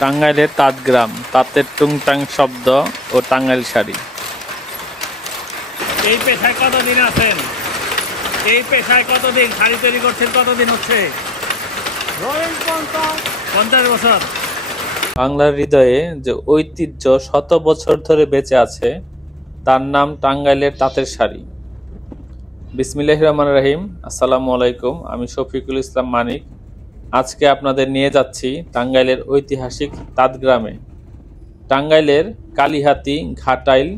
টাঙ্গাইলের তাঁতগ্রাম, তাঁতের টুংটাং শব্দ ও টাঙ্গাইল শাড়ি। এই পেশায় কতদিন আছেন? এই পেশায় কতদিন? শাড়ি তৈরি করছেন কতদিন হচ্ছে? 50 বছর। বাংলার হৃদয়ে যে ঐতিহ্য শত বছর ধরে বেঁচে আছে তার নাম টাঙ্গাইলের তাঁতের শাড়ি। বিসমিল্লাহির রহমানির রহিম। আসসালামু আলাইকুম, আমি শফিকুল ইসলাম মানিক। আজকে আপনাদের নিয়ে যাচ্ছি টাঙ্গাইলের ঐতিহাসিক তাঁতগ্রামে। টাঙ্গাইলের কালিহাতি, ঘাটাইল,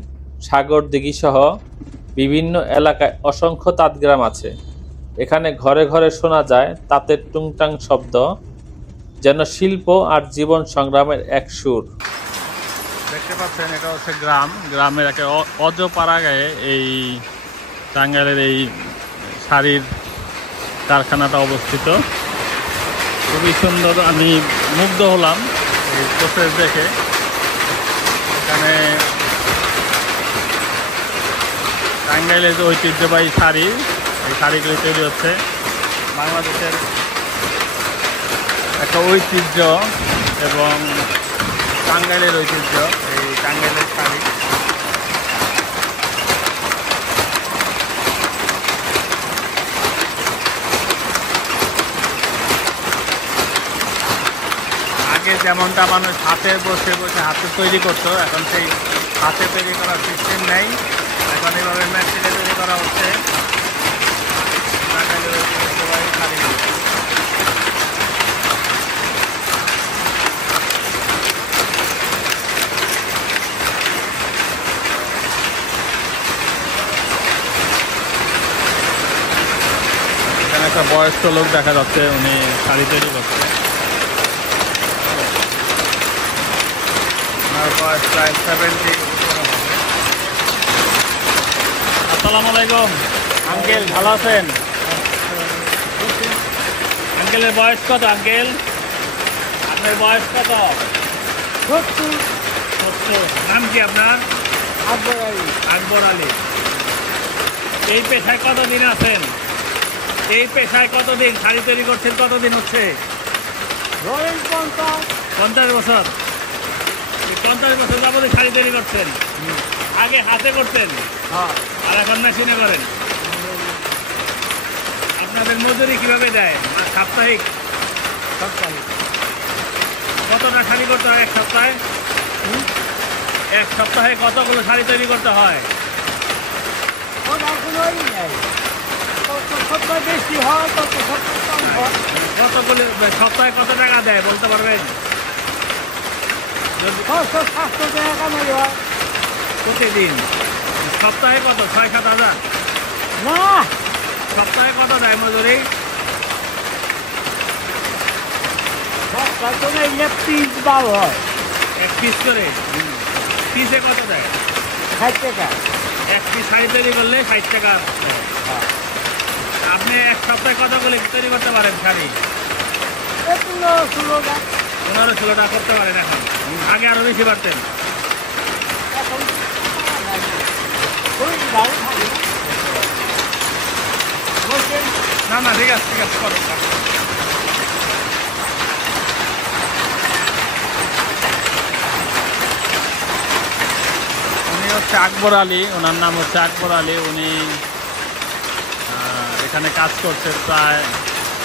সাগরদিঘি সহ বিভিন্ন এলাকায় অসংখ্য তাঁতগ্রাম আছে। এখানে ঘরে ঘরে শোনা যায় তাঁতের টুংটাং শব্দ, যেন শিল্প আর জীবন সংগ্রামের এক সুর। দেখতে পাচ্ছেন এটা হচ্ছে গ্রাম, গ্রামের একটা অজপাড়া গায়ে এই টাঙ্গাইলের এই শাড়ির কারখানাটা অবস্থিত। খুবই সুন্দর, আমি মুগ্ধ হলাম এই প্রসেস দেখে। এখানে টাঙ্গাইলের যে ঐতিহ্যবাহী শাড়ি, এই শাড়িগুলি তৈরি হচ্ছে। বাংলাদেশের একটা ঐতিহ্য এবং টাঙ্গাইলের ঐতিহ্য এই টাঙ্গাইলের শাড়ি। আগে যেমনটা মানুষ হাতে বসে বসে হাতে তৈরি করতো, এখন সেই হাতে তৈরি করার সিস্টেম নেই। এখন এভাবে মেশিনে তৈরি করা হচ্ছে টাঙ্গাইলের ঐতিহ্যবাহী শাড়িগুলো। এখানে একটা বয়স্ক লোক দেখা যাচ্ছে, উনি শাড়ি তৈরি করছে। ওনার বয়স প্রায় 70 হবে। আসসালামু আলাইকুম আঙ্কেল, ভালো আছেন? আঙ্কেলের বয়স কত? আঙ্কেল আপনার বয়স কত? 70। নাম কি আপনার? আকবর আলী। এই পেশায় কতদিন আছেন? এই পেশায় কতদিন? শাড়ি তৈরি করছেন কতদিন হচ্ছে? 50 বছর। 50 বছর যাবতীয় শাড়ি তৈরি করছেন। আগে হাতে করতেন আর এখন মেশিনে করেন। আপনাদের মজুরি কিভাবে দেয়? সাপ্তাহিক? কতটা শাড়ি করতে হয় এক সপ্তাহে? এক সপ্তাহে কতগুলো শাড়ি তৈরি করতে হয়? কতগুলো সপ্তাহে কত টাকা দেয় বলতে পারবেন? প্রতিদিন সপ্তাহে কত? 6-7 হাজার? না, সপ্তাহে কত দেয় মজুরি? এক পিস করে? পিসে কত দেয়? 60 টাকা। এক পিস শাড়ি তৈরি করলে 60 টাকা। আপনি এক সপ্তাহে কতগুলো তৈরি করতে পারেন শাড়ি? 15-16টা করতে পারেন এখন। আগে আরো বেশি পারতেন। না না, ঠিক আছে ঠিক আছে, করো। উনি হচ্ছে আকবর আলী, ওনার নাম হচ্ছে আকবর আলী। উনি এখানে কাজ করছে প্রায়,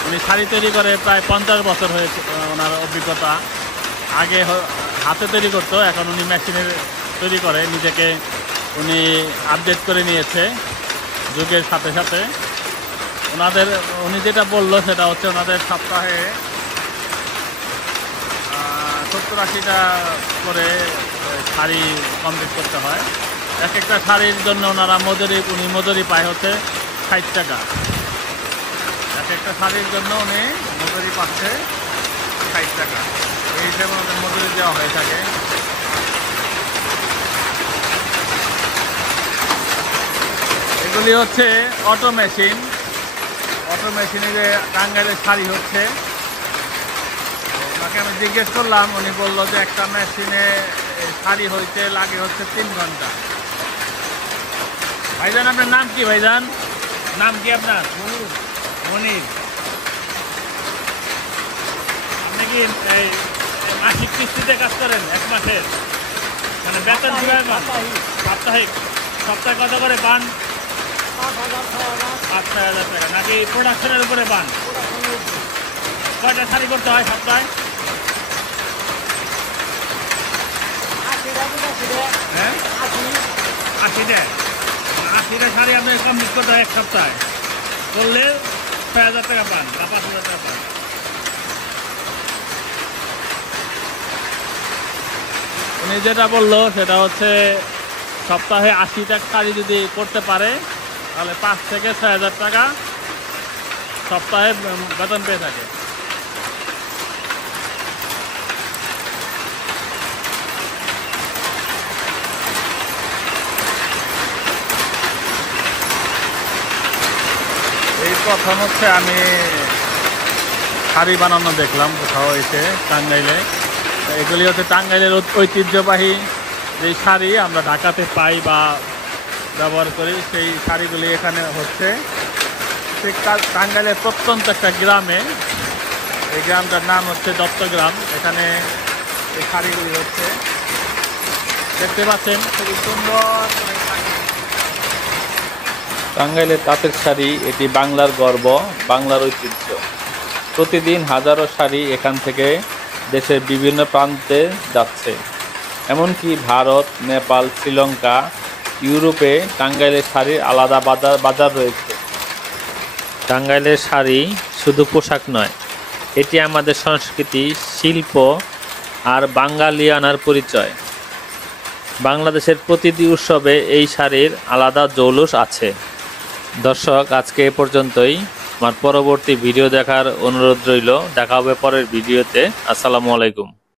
উনি শাড়ি তৈরি করে প্রায় 50 বছর হয়েছে ওনার অভিজ্ঞতা। আগে হাতে তৈরি করতো, এখন উনি মেশিনে তৈরি করে। নিজেকে উনি আপডেট করে নিয়েছে যুগের সাথে সাথে। উনি যেটা বললো সেটা হচ্ছে ওনাদের সপ্তাহে 70-80টা করে শাড়ি কমপ্লিট করতে হয়। এক একটা শাড়ির জন্য ওনারা মজুরি পায় হচ্ছে 60 টাকা। এক একটা শাড়ির জন্য উনি মজুরি পাচ্ছে 60 টাকা। এই হিসেবে ওদের মজুরি দেওয়া হয়ে থাকে। এগুলি হচ্ছে অটো মেশিন। অটো মেশিনে যে টাঙ্গাইলের শাড়ি হচ্ছে, ওনাকে আমি জিজ্ঞেস করলাম, উনি বললো যে একটা মেশিনে শাড়ি হইতে লাগে হচ্ছে 3 ঘন্টা। ভাইজান আপনার নাম কি? ভাইজান নাম কি আপনার? মনির। আপনি কি মাসিক কিস্তিতে কাজ করেন 1 মাসের, মানে বেতন কিভাবে পান? সাপ্তাহিক। সপ্তাহে কত করে পান? 5-6 হাজার টাকা। নাকি প্রোডাকশনের উপরে পান? কয়টা শাড়ি করতে হয় সপ্তাহে? হ্যাঁ, 80টা শাড়ি আপনি কমপ্লিট করতে হয় 1 সপ্তাহে, করলে 6,000 টাকা পান বা 5,000 টাকা পান। উনি যেটা বললো সেটা হচ্ছে সপ্তাহে 80টা শাড়ি যদি করতে পারে তাহলে 5 থেকে 6,000 টাকা সপ্তাহে বেতন পেয়ে থাকে। এই প্রথম হচ্ছে আমি শাড়ি বানানো দেখলাম কোথাও এসে টাঙ্গাইলে। এগুলি হচ্ছে টাঙ্গাইলের ঐতিহ্যবাহী যেই শাড়ি আমরা ঢাকাতে পাই বা ব্যবহার করি, সেই শাড়িগুলি এখানে হচ্ছে ঠিক টাঙ্গাইলের প্রত্যন্ত একটা গ্রামে। এই গ্রামটার নাম হচ্ছে দত্তগ্রাম। এখানে এই শাড়িগুলি হচ্ছে, দেখতে পাচ্ছেন খুবই সুন্দর। টাঙ্গাইলের তাঁতের শাড়ি এটি বাংলার গর্ব, বাংলার ঐতিহ্য। প্রতিদিন হাজারো শাড়ি এখান থেকে দেশের বিভিন্ন প্রান্তে যাচ্ছে। এমনকি ভারত, নেপাল, শ্রীলঙ্কা, ইউরোপে টাঙ্গাইলের শাড়ির আলাদা বাজার রয়েছে। টাঙ্গাইলের শাড়ি শুধু পোশাক নয়, এটি আমাদের সংস্কৃতি, শিল্প আর বাঙালিয়ানার পরিচয়। বাংলাদেশের প্রতিটি উৎসবে এই শাড়ির আলাদা জৌলুস আছে। দর্শক, আজকে এ পর্যন্তই। আমার পরবর্তী ভিডিও দেখার অনুরোধ রইল। দেখা হবে পরের ভিডিওতে। আসসালামু আলাইকুম।